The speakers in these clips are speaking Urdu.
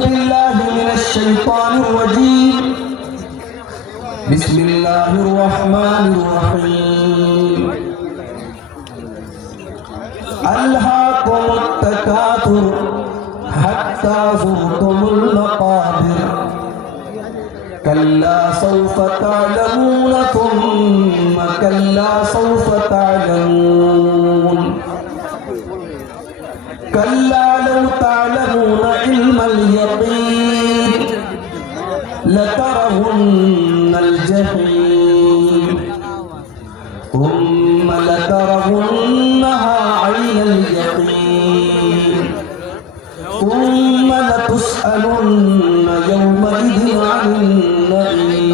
بالله من الشيطان الرجيم بسم الله الرحمن الرحيم ألهاكم التكاثر حتى زرتم المقابر كلا سوف تعلمون ثم كلا سوف تعلمون كلا لو تعلمون علم اليقين لترون الجحيم ثم لترونها عين اليقين ثم لتسألن يومئذ عن النعيم.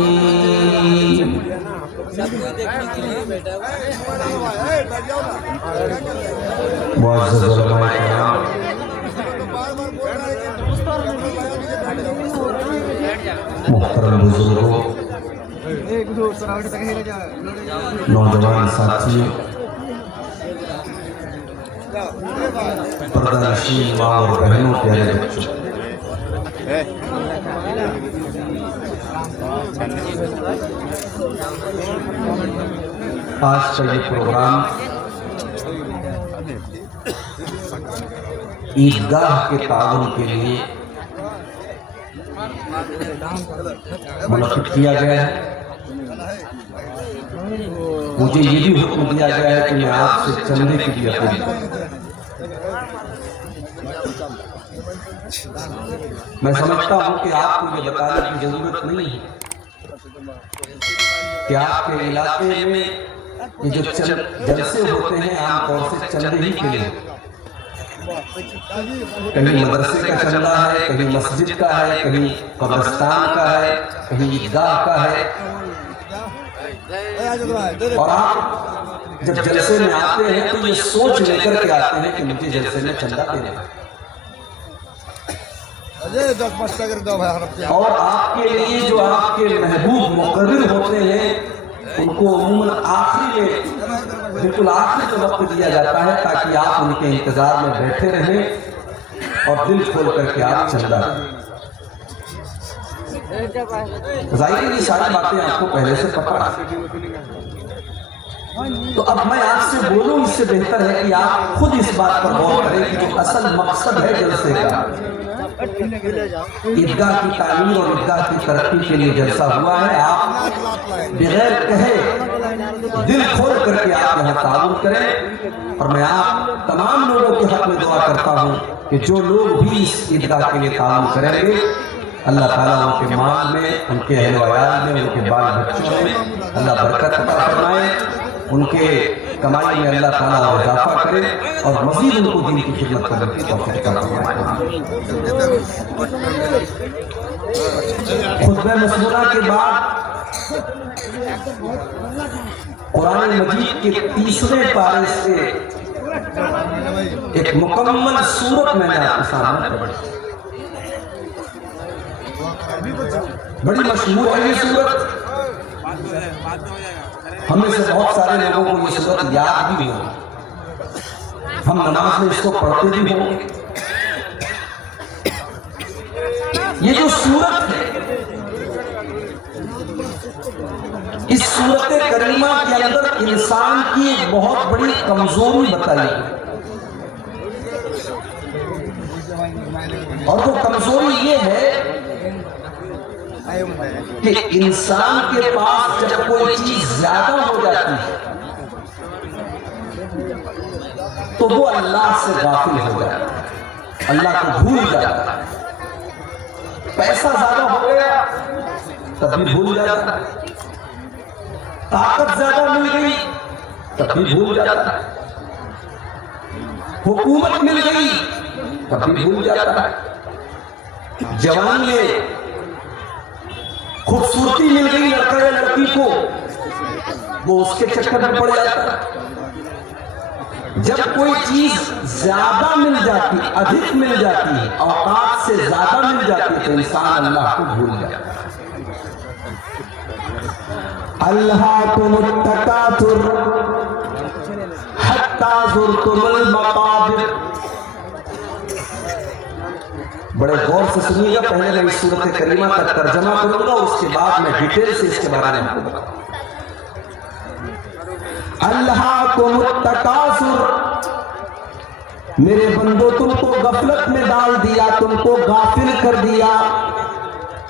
معزز علماء کرام، محترم بزرگوں، نوجوان ساتھیوں، پردہ نشین ماں اور بہنوں، پیارے بچوں، آج کا یہ پروگرام عیدگاہ کے تعاون کے لیے منعقد کیا گیا ہے۔ مجھے یہ بھی حکم دیا گیا ہے کہ میں آپ سے چندے کی بھی اپیل کروں۔ میں سمجھتا ہوں کہ آپ کو یہ بتانے کی ضرورت نہیں ہے کہ آپ کے علاقے میں یہ جو جلسے ہوتے ہیں عام طور سے چندے ہی کے لیے، کہیں مدرسے کا چندہ ہے، کہیں مسجد کا ہے، کہیں قبرستان کا ہے، کہیں عیدگاہ کا ہے، اور آپ جب جلسے میں آتے ہیں تو یہ سوچ لے کر کے آتے ہیں کہ مجھے جلسے میں چندہ دینا ہے، اور آپ کے لیے جو آپ کے محبوب مقرر ہوتے ہیں ان کو عموماً آخری میں بالکل آخری کا وقت دیا جاتا ہے تاکہ آپ ان کے انتظار میں بیٹھے رہیں اور دل کھول کر کے آپ چندہ دیں۔ ظاہر ہے یہ ساری باتیں آپ کو پہلے سے پتہ ہے، تو اب میں آپ سے بولوں اس سے بہتر ہے کہ آپ خود اس بات پر غور کریں کہ جو اصل مقصد ہے جلسے کا، عیدگاہ کی تعمیر اور عیدگاہ کی ترقی کے لیے جلسہ ہوا ہے، آپ بغیر کہے دل کھول کر کے آپ یہاں تعاون کریں، اور میں آپ تمام لوگوں کے حق میں دعا کرتا ہوں کہ جو لوگ بھی اس عیدگاہ کے لیے تعاون کریں گے اللہ تعالیٰ ان کے مال میں، ان کے اہل و عیال میں، ان کے بال بچوں میں اللہ برکت عطا فرمائے، ان کے کمائی میں اللہ تعالیٰ اضافہ کرے اور مزید ان کو دین کی خدمت کرنے کی توفیق عطا فرمائے۔ خطبہ مسمونہ کے بعد قرآن مجید کے 30ویں پارے سے ایک مکمل سورت میں نے آپ کے سامنے پڑھی، بڑی مشہور ہے یہ سورت، ہم میں سے بہت سارے لوگوں کو یہ سورت یاد بھی ہو، ہم نماز میں اس کو پڑھتے بھی ہوں۔ یہ جو سورت ہے، اس سورت کریمہ کے اندر انسان کی ایک بہت بڑی کمزوری بتائی ہے، اور وہ کمزوری یہ ہے کہ انسان کے پاس جب کوئی چیز زیادہ ہو جاتی ہے تو وہ اللہ سے غافل ہو جاتا ہے، اللہ کو بھول جاتا ہے۔ پیسہ زیادہ ہو گیا تب بھی بھول جاتا ہے، طاقت زیادہ مل گئی تب بھی بھول جاتا ہے، حکومت مل گئی تب بھی بھول جاتا ہے، جوان میں خوبصورتی مل گئی لڑکا یا لڑکی کو وہ اس کے چکر میں پڑ جاتا ہے۔ جب کوئی چیز زیادہ مل جاتی، ادھک مل جاتی ہے، اوقات سے زیادہ مل جاتی ہے تو انسان اللہ کو بھول جاتا ہے۔ الہاکم التکاثر حتی زرتم المقابر، بڑے غور سے سنیے گا، پہلے میں اس سورت کریمہ کا ترجمہ کروں گا، اس کے بعد میں ڈیٹیل سے اس کے بارے میں آپ کو بتاؤں۔ الہاکم التکاثر، میرے بندو تم کو غفلت میں ڈال دیا، تم کو غافل کر دیا،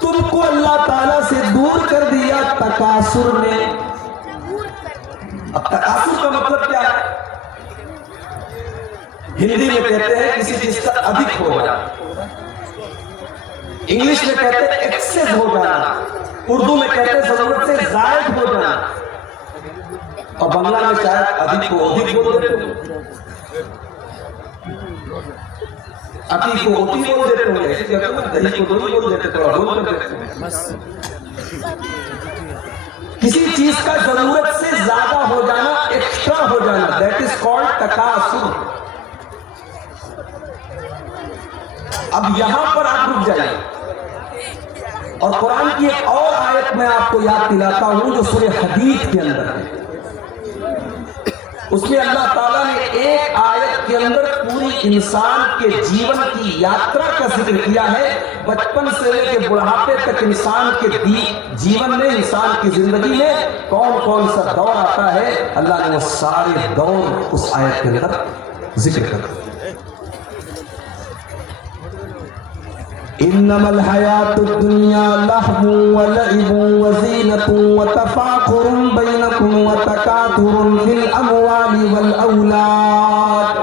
تم کو اللہ تعالیٰ سے دور کر دیا تکاثر نے۔ اب تکاثر کا مطلب کیا ہے؟ ہندی میں کہتے ہیں کسی چیز کا ادھک ہو جانا، انگلش میں کہتے ہیں ایکسس ہو جانا، اردو میں کہتے ہیں ضرورت سے زائد ہو جانا، اور بنگلہ میں شاید ادھک کو ادھک بول دیتے ہیں، اتی کو اتی بول دیتے ہیں، ایسے کہتے ہیں دہی کو دہی بول دیتے ہیں اور بول دیتے ہیں۔ کسی چیز کا ضرورت سے زیادہ ہو جانا، ایکسٹرا ہو جانا، دیٹ از کالڈ تکاثر۔ اب یہاں پر آپ رک جائیں اور قرآن کی ایک اور آیت میں آپ کو یاد دلاتا ہوں جو سورہ حدید کے اندر ہے۔ اس میں اللہ تعالیٰ نے ایک آیت کے اندر پوری انسان کے جیون کی یاترا کا ذکر کیا ہے، بچپن سے لے کے بڑھاپے تک انسان کے جیون میں، انسان کی زندگی میں کون کون سا دور آتا ہے، اللہ نے وہ سارے دور اس آیت کے اندر ذکر کر دیا۔ انما الحیات الدنیا لہو ولعب وزینۃ وتفاخر بینکم وتکاثر فی الاموال والاولاد۔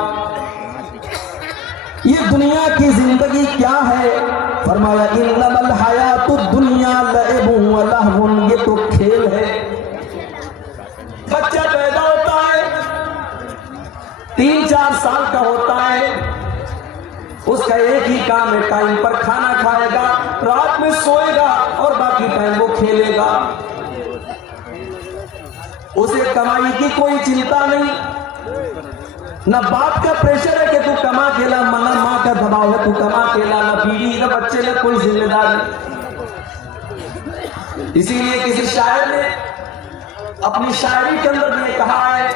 یہ دنیا کی زندگی کیا ہے؟ فرمایا انما الحیات الدنیا لعب ولہو، یہ تو کھیل ہے۔ بچہ پیدا ہوتا ہے، 3-4 سال کا ہوتا ہے، اس کا ایک ہی کام ہے، ٹائم پر کھانا کھائے گا، رات میں سوئے گا اور باقی ٹائم وہ کھیلے گا۔ اسے کمائی کی کوئی چنتا نہیں، نہ باپ کا پریشر ہے کہ تو کما کے لا، نہ ماں کا دباؤ ہے تو کما کے لا، نہ بیوی نہ بچے نہ کوئی ذمہ دار نہیں۔ اسی لیے کسی شاعر نے اپنی شاعری کے اندر یہ کہا ہے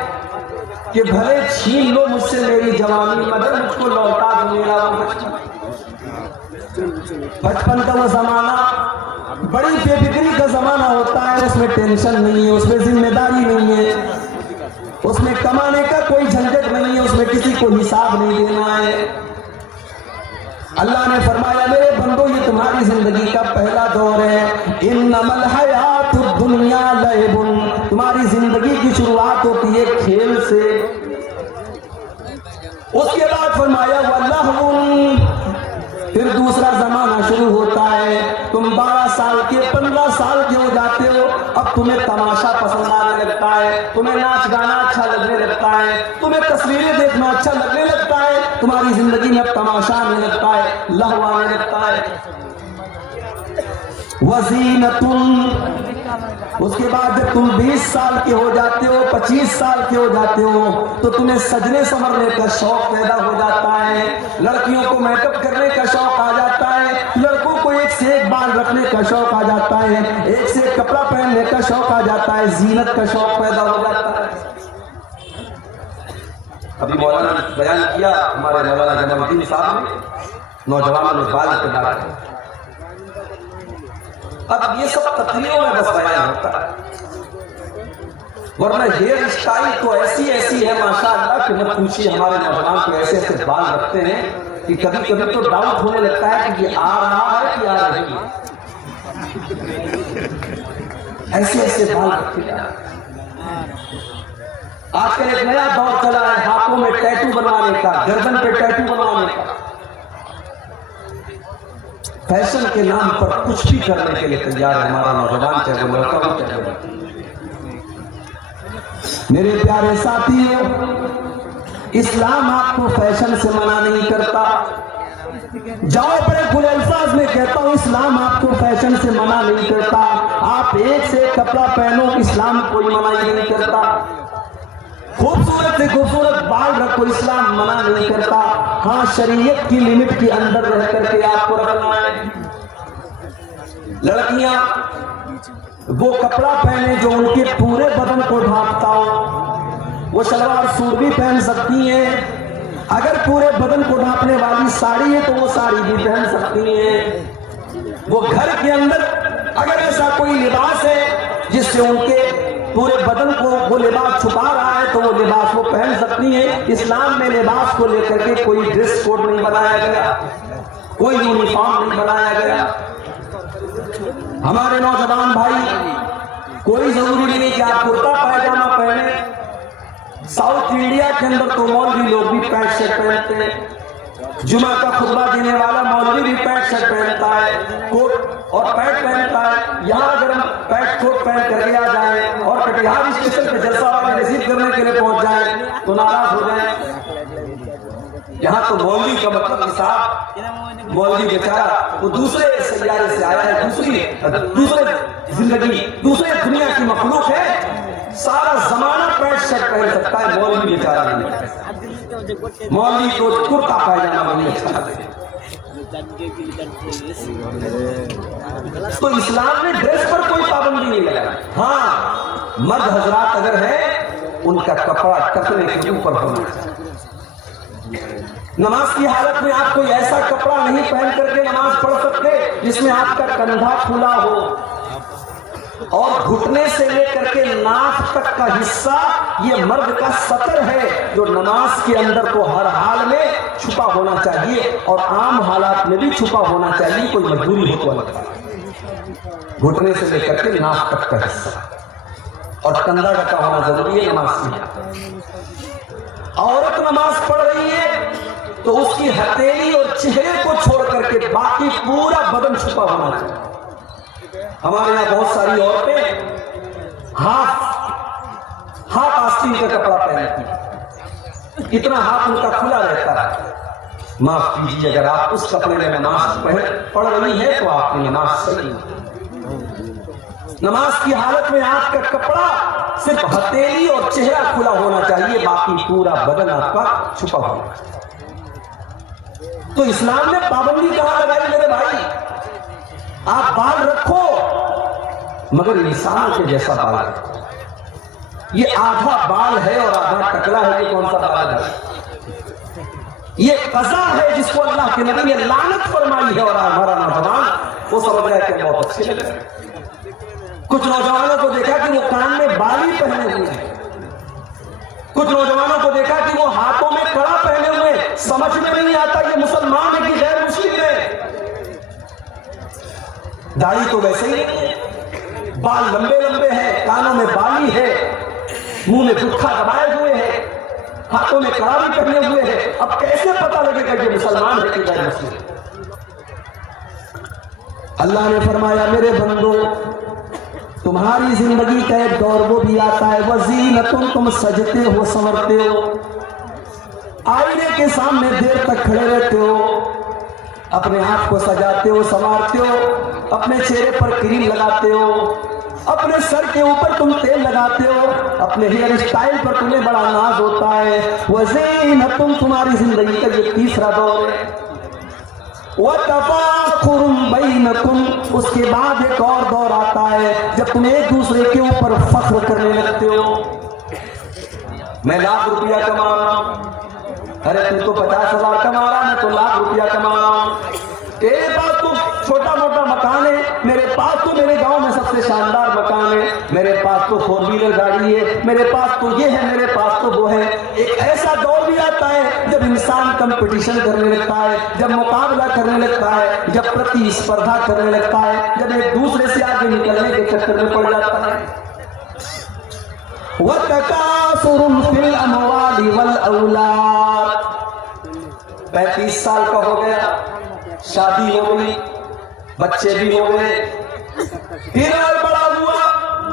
کہ بھلے چھین لو مجھ سے میری جوانی، مگر مجھ کو لوٹا دو میرا وہ بچپن کا وہ زمانہ بڑی بے فکری کا زمانہ ہوتا ہے، اس میں ٹینشن نہیں ہے، اس میں ذمہ داری نہیں ہے، اس میں کمانے کا کوئی جھنجٹ نہیں ہے، اس میں کسی کو حساب نہیں دینا ہے۔ اللہ نے فرمایا میرے بندو یہ تمہاری زندگی کا پہلا دور ہے، انما الحیات الدنیا لعب، تمہاری زندگی کی شروعات ہوتی ہے کھیل سے۔ اس کے بعد فرمایا وَلَهْوٌ، پھر دوسرا زمانہ شروع ہوتا ہے، تم 12 سال کے 15 سال کے ہو جاتے ہو، اب تمہیں تماشا پسند آنے لگتا ہے، تمہیں ناچ گانا اچھا لگنے لگتا ہے، تمہیں تصویریں دیکھنا اچھا لگنے لگتا ہے، تمہاری زندگی میں اب تماشا آنے لگتا ہے، لہو آنے لگتا ہے۔ وزینۃ، اس کے بعد جب تم 20 سال کے ہو جاتے ہو، 25 سال کے ہو جاتے ہو، تو تمہیں سجنے سنورنے کا شوق پیدا ہو جاتا ہے، لڑکیوں کو میک اپ کرنے کا شوق آ جاتا ہے، لڑکوں کو ایک سے ایک بال رکھنے کا شوق آ جاتا ہے، ایک سے ایک کپڑا پہننے کا شوق آ جاتا ہے، زینت کا شوق پیدا ہو جاتا ہے۔ ابھی مولانا نے بیان کیا، ہمارے مولانا جمال الدین صاحب نے نوجوانوں میں بال پیدا کیا۔ اب یہ سب تقریروں میں بس بیان ہوتا ہے، ورنہ ہیئر اسٹائل تو ایسی ایسی ہے ماشاءاللہ کہ مت پوچھیے، ہمارے نوجوان کو ایسے ایسے بال رکھتے ہیں کہ کبھی کبھی تو ڈاؤٹ ہونے لگتا ہے کہ یہ آ رہا ہے کہ آ رہی ہے، ایسے ایسے بال رکھتے ہیں۔ آج کل ایک نیا دور چلا ہے ہاتھوں میں ٹیٹو بنوانے کا، گردن پہ ٹیٹو بنوانے کا، فیشن کے نام پر کچھ بھی کرنے کے لیے تیار ہے ہمارا نوجوان، چاہے وہ لڑکا ہو چاہے وہ۔ میرے پیارے ساتھیوں، اسلام آپ کو فیشن سے منع نہیں کرتا، جاؤ بڑے کھلے الفاظ میں کہتا ہوں، اسلام آپ کو فیشن سے منع نہیں کرتا، آپ ایک سے ایک کپڑا پہنو، اسلام کوئی منع نہیں کرتا، خوبصورت سے خوبصورت بال رکھو، اسلام منع نہیں کرتا، ہاں شریعت کی لمٹ کے اندر رہ کر کے آپ کو رکھنا ہے۔ لڑکیاں وہ کپڑا پہنے جو ان کے پورے بدن کو ڈھانپتا ہو، وہ شلوار سوٹ بھی پہن سکتی ہیں، اگر پورے بدن کو ڈھانپنے والی ساڑی ہے تو وہ ساڑی بھی پہن سکتی ہیں. وہ گھر کے اندر اگر ایسا کوئی لباس ہے جس سے ان کے پورے بدن کو وہ لباس چھپا رہا ہے تو وہ لباس وہ پہن سکتی ہیں. اسلام میں لباس کو لے کر کے کوئی ڈریس کوڈ نہیں بنایا گیا, کوئی یونیفارم نہیں بنایا گیا. ہمارے نوجوان بھائی, کوئی ضروری نہیں کہ آپ کرتا پائجامہ پہنے. ساؤتھ انڈیا کے اندر تو مولوی لوگ بھی پینٹ شرٹ پہنتے ہیں. جمعہ کا خطبہ دینے والا مولوی بھی پینٹ شرٹ پہنتا ہے, کوٹ اور پینٹ پہنتا ہے. یہاں اگر ہم پینٹ کوٹ پہن کر کے آ جائیں اور کٹیہار اسٹیشن پہ جلسہ والے رسیو کرنے کے لیے پہنچ جائیں تو ناراض ہو جائیں. یہاں تو مولوی کا مطلب صاحب, مولوی بیچارہ وہ دوسرے سیارے سے آیا ہے, دوسرے زندگی, دوسرے دنیا کی مخلوق ہے. سارا زمانہ پینٹ شرٹ پہن سکتا ہے, مولوی بیچارہ نہیں. مولوی کو کرتا پائجامہ نہیں اچھا لگتا. تو اسلام نے ڈریس پر کوئی پابندی نہیں لگائی. ہاں, مرد حضرات اگر ہے ان کا کپڑا ٹکنے کے اوپر ہونا چاہیے. نماز کی حالت میں آپ کوئی ایسا کپڑا نہیں پہن کر کے نماز پڑھ سکتے جس میں آپ کا کندھا کھلا ہو اور گھٹنے سے لے کر کے ناک تک کا حصہ یہ مرد کا سطر ہے جو نماز کے اندر تو ہر حال میں چھپا ہونا چاہیے اور عام حالات میں بھی چھپا ہونا چاہیے. کوئی مجبوری ہو تو الگ بات. گھٹنے سے لے کر کے ناک تک کا حصہ اور کندھا ڈھکا ہونا ضروری ہے نماز میں. عورت نماز پڑھ رہی ہے تو اس کی ہتھیلی اور چہرے کو چھوڑ کر کے باقی پورا بدن چھپا ہونا چاہیے. ہمارے یہاں بہت ساری عورتیں ہاف آستین کا کپڑا پہنتی ہیں, اتنا ہاتھ ان کا کھلا رہتا ہے. معاف کیجیے, اگر آپ اس کپڑے میں نماز پڑھ رہی ہے تو آپ کی نماز صحیح نہیں. نماز کی حالت میں آپ کا کپڑا صرف ہتھیلی اور چہرہ کھلا ہونا چاہیے, باقی پورا بدن آپ کا چھپا ہونا چاہیے. تو اسلام نے پابندی کہاں لگائی میرے بھائی؟ آپ بال رکھو مگر انسان کے جیسا بال رکھو. یہ آدھا بال ہے اور آدھا ٹکلا ہے, یہ کون سا بال ہے؟ یہ قضا ہے جس کو اللہ کے نبی نے لعنت فرمائی ہے. اور ہمارا نوجوان وہ سمجھ رہا ہے کہ بہت اچھے لگ رہے ہیں. کچھ نوجوانوں کو دیکھا کہ وہ کان میں بالی پہنے ہوئے ہیں, کچھ نوجوانوں کو دیکھا کہ وہ ہاتھوں میں کڑا پہنے ہوئے. سمجھ میں نہیں آتا یہ مسلمان ہے کہ غیر مسلم ہے. داڑھی تو ویسے ہی ہے, بال لمبے لمبے ہیں, کانوں میں بالی ہے, منہ میں گٹھا دبائے ہوئے ہیں, ہاتھوں میں کڑا بھی پہنے ہوئے ہیں. اب کیسے پتہ لگے گا کہ مسلمان ہے کہ غیر مسلم؟ اللہ نے فرمایا میرے بندو تمہاری زندگی کا ایک دور وہ بھی آتا ہے وزینتن, تم سجتے ہو سنورتے ہو, آئینے کے سامنے دیر تک کھڑے رہتے ہو, اپنے آپ کو سجاتے ہو سنوارتے ہو, اپنے چہرے پر کریم لگاتے ہو, اپنے سر کے اوپر تم تیل لگاتے ہو, اپنے ہیئر اسٹائل پر تمہیں بڑا ناز ہوتا ہے. وزینتن تمہاری زندگی کا یہ تیسرا دور ہے. وَتَفَاخُرٌ بَيْنَكُمْ اس کے بعد ایک اور دور آتا ہے جب تم ایک دوسرے کے اوپر فخر کرنے لگتے ہو. میں لاکھ روپیہ کما رہا ہوں, ارے تو 50,000 کما رہا, میں تو لاکھ روپیہ کما رہا ہوں. تیرے پاس تو چھوٹا موٹا مکان ہے, میرے پاس تو میرے گاؤں میں سب سے شاندار مکان ہے, میرے پاس تو 4 ویلر گاڑی ہے, میرے پاس تو یہ ہے, میرے پاس تو وہ ہے. ایک ایسا دور بھی آتا ہے جب انسان کمپٹیشن کرنے لگتا ہے, جب مقابلہ کرنے لگتا ہے, جب پرتی اسپردھا کرنے لگتا ہے, جب ایک دوسرے سے آگے نکلنے کے چکر میں پڑ جاتا ہے. وَتَكَاثُرٌ فِي الْأَمْوَالِ وَالْأَوْلَادِ 35 سال کا ہو گیا, شادی ہو گئی, بچے بھی ہو گئے, پھر اور بڑا ہوا,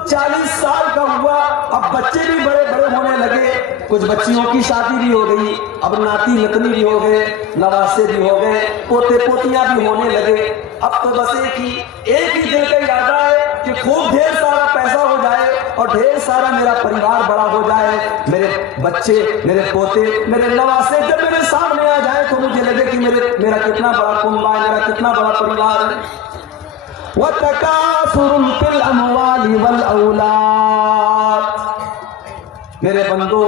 40 سال کا ہوا, اب بچے بھی بڑے بڑے ہونے لگے, کچھ بچیوں کی شادی بھی ہو گئی, اب ناتی نتنی بھی ہو گئے, نواسے بھی ہو گئے, پوتے پوتیاں بھی ہونے لگے. اب تو بس ایک ہی دل کا ارادہ ہے کہ خوب ڈھیر سارا پیسہ ہو جائے اور ڈھیر سارا میرا پریوار بڑا ہو جائے, میرے بچے, میرے پوتے, میرے نواسے جب میرے سامنے آ جائے تو مجھے لگے کہ میرا کتنا بڑا کنبہ ہے, میرا کتنا بڑا پریوار ہے. وَتَكَاثُرٌ فِي الْأَمْوَالِ وَالْأَوْلَادِ میرے بندو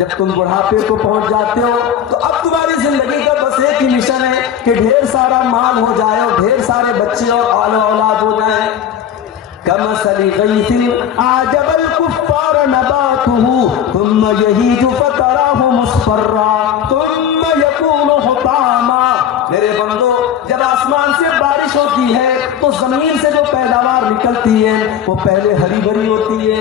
جب تم بڑھاپے کو پہنچ جاتے ہو تو اب تمہاری زندگی کا بس ایک ہی مشن ہے کہ ڈھیر سارا مال ہو جائے اور ڈھیر سارے بچے اور آل و اولاد ہو جائیں. كمثل غيث أعجب الكفار نباته ثم يهيج فتراه مصفرا ثم يكون حطاما. میرے بندو، جب آسمان سے بارش ہوتی ہے تو زمین سے جو پیداوار نکلتی ہے وہ پہلے ہری بھری ہوتی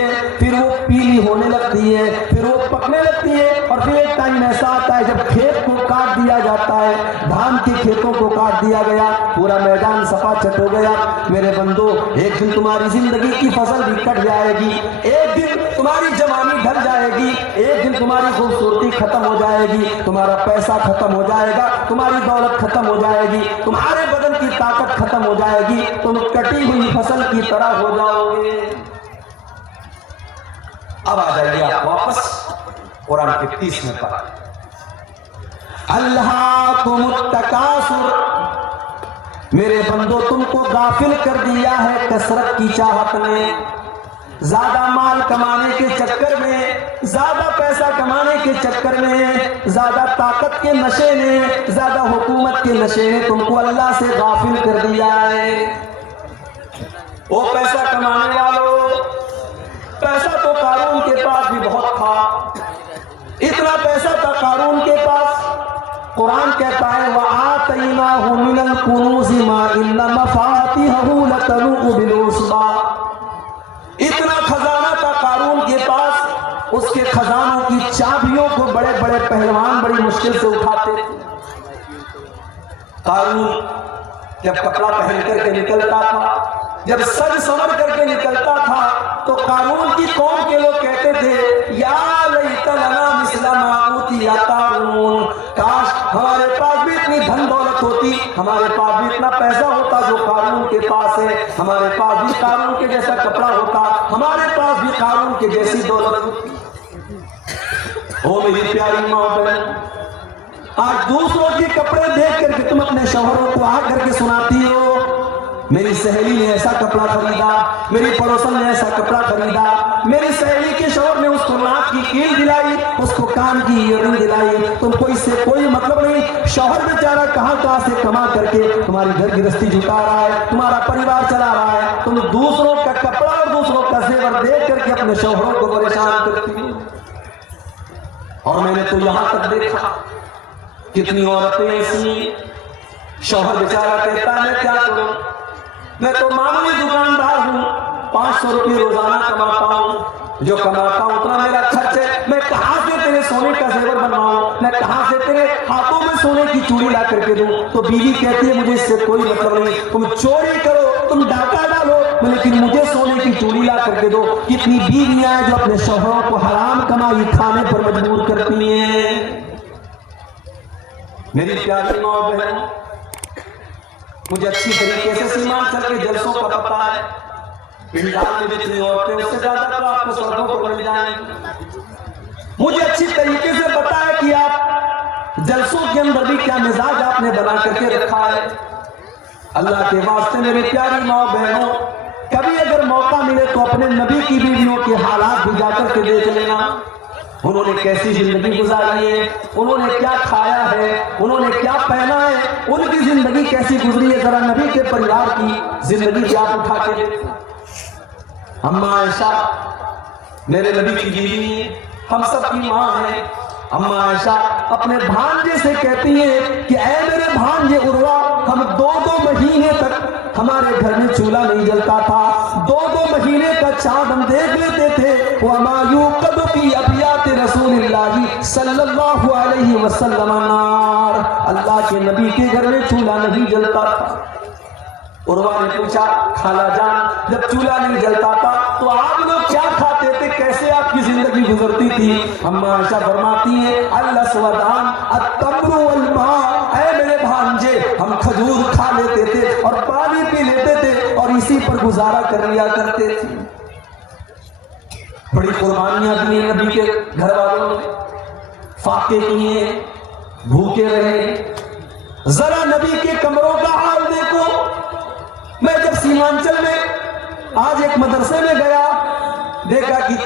ہے، پھر وہ پیلی ہونے لگتی ہے، پھر وہ پکنے لگتی ہے، اور پھر ایک ٹائم ایسا آتا ہے جب کھیت کو کاٹ دیا جاتا ہے، دھان کے کھیتوں کو کاٹ دیا گیا، پورا میدان صفا چٹ ہو گیا. میرے بندو، ایک دن تمہاری زندگی کی فصل بھی کٹ جائے گی، ایک دن تمہاری جوانی ڈھل جائے گی، ایک دن تمہاری خوبصورتی ختم ہو جائے گی، تمہارا پیسہ ختم ہو جائے گا، تمہاری دولت ختم ہو جائے گی، تمہارے بدن کی طاقت ختم ہو جائے گی، تم کٹی ہوئی فصل کی طرح ہو جاؤ گے. اب آ جائیے آپ واپس قرآن کے 30ویں پارہ. الہاکم التکاثر. میرے بندو، تم کو غافل کر دیا ہے کثرت کی چاہت نے، زیادہ مال کمانے کے چکر میں، زیادہ پیسہ کمانے کے چکر میں، زیادہ طاقت کے نشے نے، زیادہ حکومت کے نشے نے تم کو اللہ سے غافل کر دیا ہے. وہ پیسہ کمانے والوں، پیسہ تو قارون کے پاس بھی بہت تھا، اتنا پیسہ تھا قارون کے پاس. قرآن کہتا ہے وَآتَيْنَاهُ مِنَ الْكُنُوزِ مَا إِنَّ مَفَاتِحَهُ لَتَنُوءُ بِالْعُصْبَةِ. اتنا خزانہ تھا قارون کے پاس، اس کے خزانوں کی چابیوں کو بڑے بڑے پہلوان بڑی مشکل سے اٹھاتے تھے. قارون جب کپڑا پہن کر کے نکلتا تھا، جب سج سنور کر کے نکلتا تھا، تو قارون کی قوم کے لوگ کہتے تھے یا لیت لنا مثل ما اوتی قارون، کاش ہمارے پاس بھی اتنی دھن دولت ہوتی، ہمارے پاس بھی اتنا پیسہ ہوتا جو قارون کے پاس ہے، ہمارے پاس بھی قارون کے جیسا کپڑا ہوتا، ہمارے پاس بھی قارون کے جیسی دولت ہوتی. او میری پیاری ماں بہن، آج دوسروں کے کپڑے دیکھ کر کے تم اپنے شوہروں کو آ کر کے سناتی ہو میری سہیلی نے ایسا کپڑا خریدا، میری پڑوسن نے ایسا کپڑا خریدا، میری سہیلی کے شوہر نے اس کو ناک کی کیل دلائی، اس کو کان کی ایئرنگ دلائی. تم کو اس سے کوئی مطلب نہیں. شوہر بیچارہ کہاں سے کما کر کے تمہاری گھر گرہستی جھکا رہا ہے، تمہارا پریوار چلا رہا ہے، تم دوسروں کا کپڑا اور دوسروں کا زیور دیکھ کر کے اپنے شوہروں کو پریشان کرتی ہو. اور میں نے تو یہاں تک دیکھا کتنی عورتیں ایسی، شوہر بیچارہ کہتا ہے کیا کروں، میں تو معمولی دکاندار ہوں، 500 روپے روزانہ کماتا ہوں، جو کماتا ہوں اتنا میرا خرچ ہے، میں کہاں سے تیرے سونے کا زیور بنواؤں، میں کہاں سے تیرے ہاتھوں میں سونے کی چوڑی لا کر کے دوں. تو بیوی کہتی ہے مجھے اس سے کوئی مطلب نہیں، تم چوری کرو، تم ڈاکہ ڈالو، لیکن مجھے سونے کی چوڑی لا کر کے دو. کتنی بیویاں ہیں جو اپنے شوہروں کو حرام کمائی کھانے پر مجبور کرتی ہیں. میری پیاری ماں بہن، مجھے اچھی طریقے سے سیمانچل کے جلسوں کا پتہ ہے. پنڈال میں جتنی عورتیں اس سے زیادہ تو آپ کو سڑکوں پر مل جائیں. مجھے اچھی طریقے سے پتہ ہے کہ آپ جلسوں کے اندر بھی کیا مزاج آپ نے بنا کر کے رکھا ہے. اللہ کے واسطے میری پیاری ماں بہنوں، کبھی اگر موقع ملے تو اپنے نبی کی بیویوں کے حالات بھی جا کر کے دیکھ لینا. انہوں نے کیسی زندگی گزاری ہے، انہوں نے کیا کھایا ہے، انہوں نے کیا پہنا ہے، ان کی زندگی کیسی گزری ہے. ذرا نبی کے پریوار کی زندگی بھی آپ اٹھا کے دیکھیں. اماں عائشہ میرے نبی کی بیوی، ہم سب کی ماں ہے. اماں عائشہ اپنے بھانجے سے کہتی ہیں کہ اے میرے بھانجے عروہ، ہم 2 مہینے تک ہمارے گھر میں چولہا نہیں جلتا تھا، 2 مہینے کا چاند ہم دیکھ لیتے تھے. وَمَا يُوقَدُ فِي أَبْيَاتِ رَسُولِ اللَّهِ صلی اللہ علیہ وسلم نار. اللہ کے نبی کے گھر میں چولہا نہیں جلتا تھا. عروہ نے پوچھا خالہ جان، جب چولہا نہیں جلتا تھا تو آپ لوگ کیا کھاتے تھے، کیسے آپ کی زندگی گزرتی تھی؟ اماں عائشہ فرماتی ہیں الاسودان التمر والماء، اے میرے بھانجے ہم کھجور کھا لیتے تھے اور پانی پی لیتے تھے اور اسی پر گزارا کر لیا کرتے تھے. بڑی قربانیاں دی ہیں نبی کے گھر والوں نے، فاقے کیے، بھوکے رہے. ذرا نبی کے کمروں کا حال دیکھو. میں جب سیمانچل میں آج ایک مدرسے میں گیا، دیکھا کہ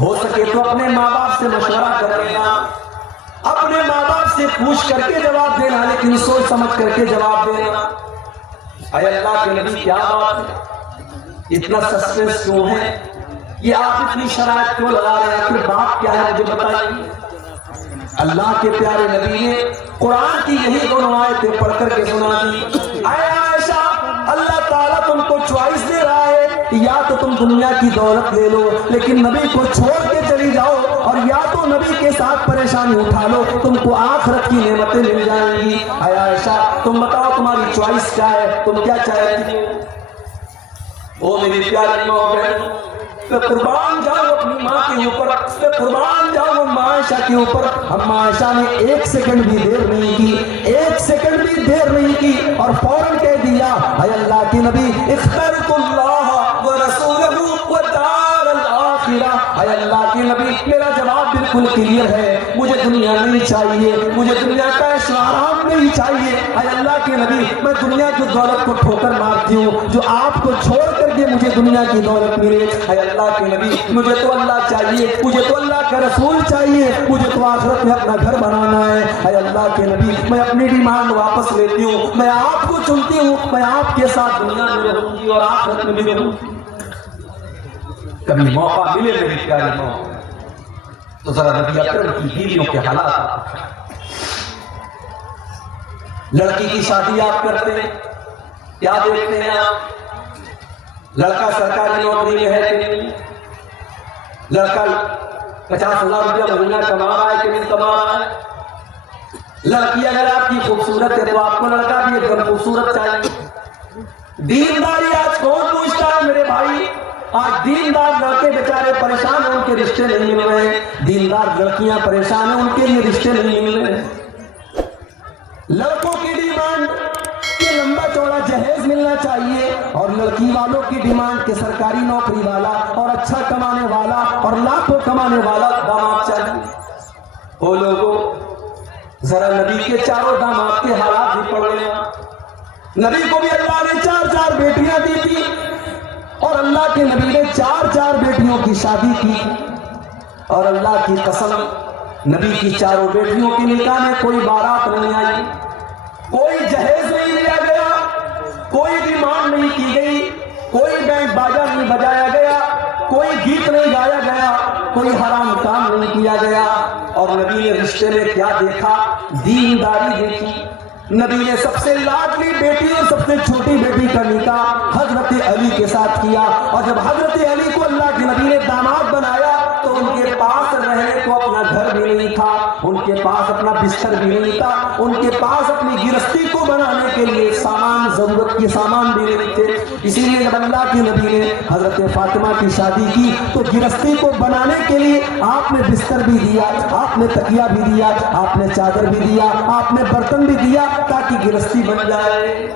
ہو سکے تو اپنے ماں باپ سے مشورہ کر لینا، اپنے ماں باپ سے پوچھ کر کے جواب دینا، لیکن سوچ سمجھ کر کے جواب دینا۔ اے اللہ کے نبی کیا بات ہے، اتنا سسپینس کیوں ہے، یہ آپ اتنی شرائط کیوں لگا رہے ہیں، پھر بات کیا ہے مجھے بتائیے۔ اللہ کے پیارے نبی نے قرآن کی یہی دونوں آیتیں پڑھ کر کے سنا دی۔ اے عائشہ، اللہ تعالیٰ تم کو چوائس دے رہا ہے، یا تو تم دنیا کی دولت لے لو لیکن نبی کو چھوڑ کے چلی جاؤ، اور یا تو نبی کے ساتھ پریشانی اٹھا لو، تم کو آخرت کی نعمتیں مل جائیں گی۔ اے عائشہ تم بتاؤ تمہاری چوائس کیا ہے، تم کیا چاہتی ہو؟ او میری پیاری ماں بہن، میں قربان جاؤں اپنی ماں کے اوپر، میں قربان جاؤں اما عائشہ کے اوپر۔ اما عائشہ نے ایک سیکنڈ بھی دیر نہیں کی، ایک سیکنڈ بھی دیر نہیں کی، اور فوراً کہہ دیا اے اللہ کے نبی اخترت اللہ ورسولہ والدار الآخرہ۔ اے اللہ کے نبی میرا جواب بالکل کلیئر ہے، مجھے دنیا نہیں چاہیے، مجھے دنیا کا عیش و آرام نہیں چاہیے۔ اے اللہ کے نبی میں دنیا کی دولت کو ٹھوکر مارتی ہوں، جو آپ کو چھوڑ کر کے مجھے دنیا کی دولت ملے۔ اے اللہ کے نبی مجھے تو اللہ چاہیے، مجھے تو اللہ کا رسول چاہیے، مجھے تو آخرت میں اپنا گھر بنانا ہے۔ اے اللہ کے نبی میں اپنی ڈیمانڈ واپس لیتی ہوں، میں آپ کو چنتی ہوں، میں آپ کے ساتھ دنیا میں رہوں گی اور آخرت میں بھی رہوں گی۔ کبھی موقع ملے میری پیاری ماں تو ذرا نبی اکرم کی بیویوں کے حالات، لڑکی کی شادی آپ کرتے ہیں کیا دیکھتے ہیں آپ؟ لڑکا سرکاری نوکری میں ہے کہ نہیں؟ لڑکا 50,000 روپیہ مہینہ کما رہا ہے کہ نہیں کما رہا ہے؟ لڑکی اگر آپ کی خوبصورت ہے تو آپ کو لڑکا بھی ایک دم خوبصورت چاہیے۔ دینداری آج کون پوچھتا ہے میرے بھائی؟ آج دیندار لڑکے بیچارے پریشان ہیں، ان کے رشتے نہیں مل رہے، دیندار لڑکیاں پریشان ہیں، ان کے لیے رشتے نہیں مل رہے۔ لڑکوں کی ڈیمانڈ کہ لمبا چوڑا جہیز ملنا چاہیے، اور لڑکی والوں کی ڈیمانڈ کہ سرکاری نوکری والا اور اچھا کمانے والا اور لاکھوں کمانے والا داماد چاہیے۔ وہ لوگوں ذرا نبی کے چاروں داماد کے حالات بھی پڑھ لیں۔ نبی کو بھی اللہ نے 4 بیٹیاں دی تھی، اور اللہ کے نبی نے 4 بیٹیوں کی شادی کی، اور اللہ کی قسم نبی کی 4 بیٹیوں کی نکاح میں کوئی بارات نہیں آئی، کوئی جہیز نہیں لیا گیا، کوئی ڈیمانڈ نہیں کی گئی، کوئی بینڈ باجا نہیں بجایا گیا، کوئی گیت نہیں گایا گیا، کوئی حرام کام نہیں کیا گیا۔ اور نبی نے رشتے میں کیا دیکھا؟ دینداری دیکھی۔ نبی نے سب سے لاڈلی بیٹی اور سب سے چھوٹی بیٹی کا نکاح حضرت علی کے ساتھ کیا، اور جب حضرت علی کو اللہ کے نبی نے داماد بنایا تو ان کے پاس رہنے کو اپنا گھر بھی نہیں تھا، ان کے پاس اپنا بستر بھی نہیں تھا، ان کے پاس اپنی گرستی کو بنانے کے لیے سامان، ضرورت کے سامان بھی نہیں تھے۔ اسی لیے جب اللہ کے نبی نے حضرت فاطمہ کی شادی کی تو گرستی کو بنانے کے لیے آپ نے بستر بھی دیا، آپ نے تکیہ بھی دیا، آپ نے چادر بھی دیا، آپ نے برتن بھی دیا تاکہ گرستی بن جائے۔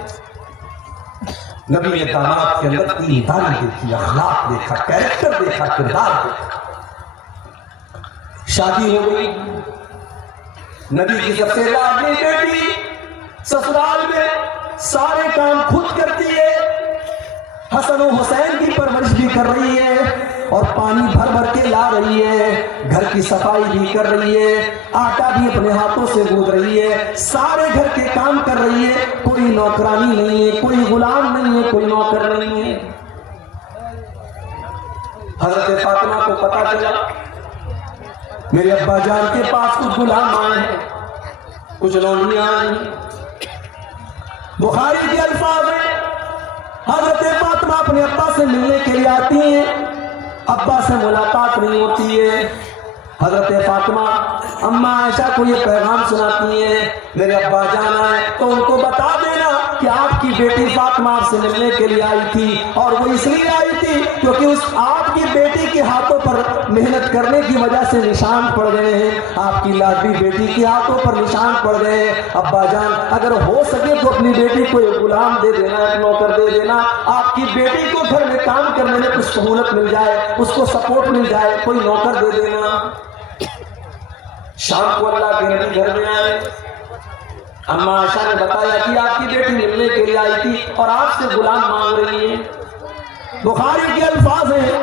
نبی نے داماد کے اندر ایمانداری دیکھی، اخلاق دیکھا، کیریکٹر دیکھا، کردار دیکھا۔ شادی ہو گئی، نبی کی سب سے لاڈلی بیٹی سسرال میں سارے کام خود کرتی ہے، حسن و حسین کی پرورش بھی کر رہی ہے، اور پانی بھر بھر کے لا رہی ہے، گھر کی صفائی بھی کر رہی ہے، آٹا بھی اپنے ہاتھوں سے گوندھ رہی ہے، سارے گھر کے کام کر رہی ہے، کوئی نوکرانی نہیں ہے، کوئی غلام نہیں ہے، کوئی نوکر نہیں ہے۔ حضرت فاطمہ کو پتا چلا میرے ابا جان کے پاس کچھ غلام آئے ہیں، کچھ لونڈیاں آئی ہیں۔ بخاری کے الفاظ ہیں، حضرت فاطمہ اپنے ابا سے ملنے کے لیے آتی ہیں، ابا سے ملاقات نہیں ہوتی ہے۔ حضرت فاطمہ اما عائشہ کو یہ پیغام سناتی ہیں، میرے ابا جان آئے تو ان کو بتا دینا کہ آپ کی بیٹی فاطمہ آپ سے ملنے کے لیے آئی تھی، اور وہ اس لیے آئی تھی کیونکہ اس آپ کی بیٹی کے ہاتھوں پر محنت کرنے کی وجہ سے نشان پڑ گئے ہیں، آپ کی لاڈلی بیٹی کے ہاتھوں پر نشان پڑ گئے ہیں۔ ابا جان اگر ہو سکے تو اپنی بیٹی کو ایک غلام دے دینا، ایک نوکر دے دینا، آپ کی بیٹی کو گھر میں کام کرنے میں کچھ سہولت مل جائے، اس کو سپورٹ مل جائے، کوئی نوکر دے دینا۔ شام کو اللہ کے نبی گھر میں آئے، اما عائشہ نے بتایا کہ آپ کی بیٹی ملنے کے لیے آئی تھی اور آپ سے غلام مانگ رہی ہے۔ بخاری کے الفاظ ہیں،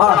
8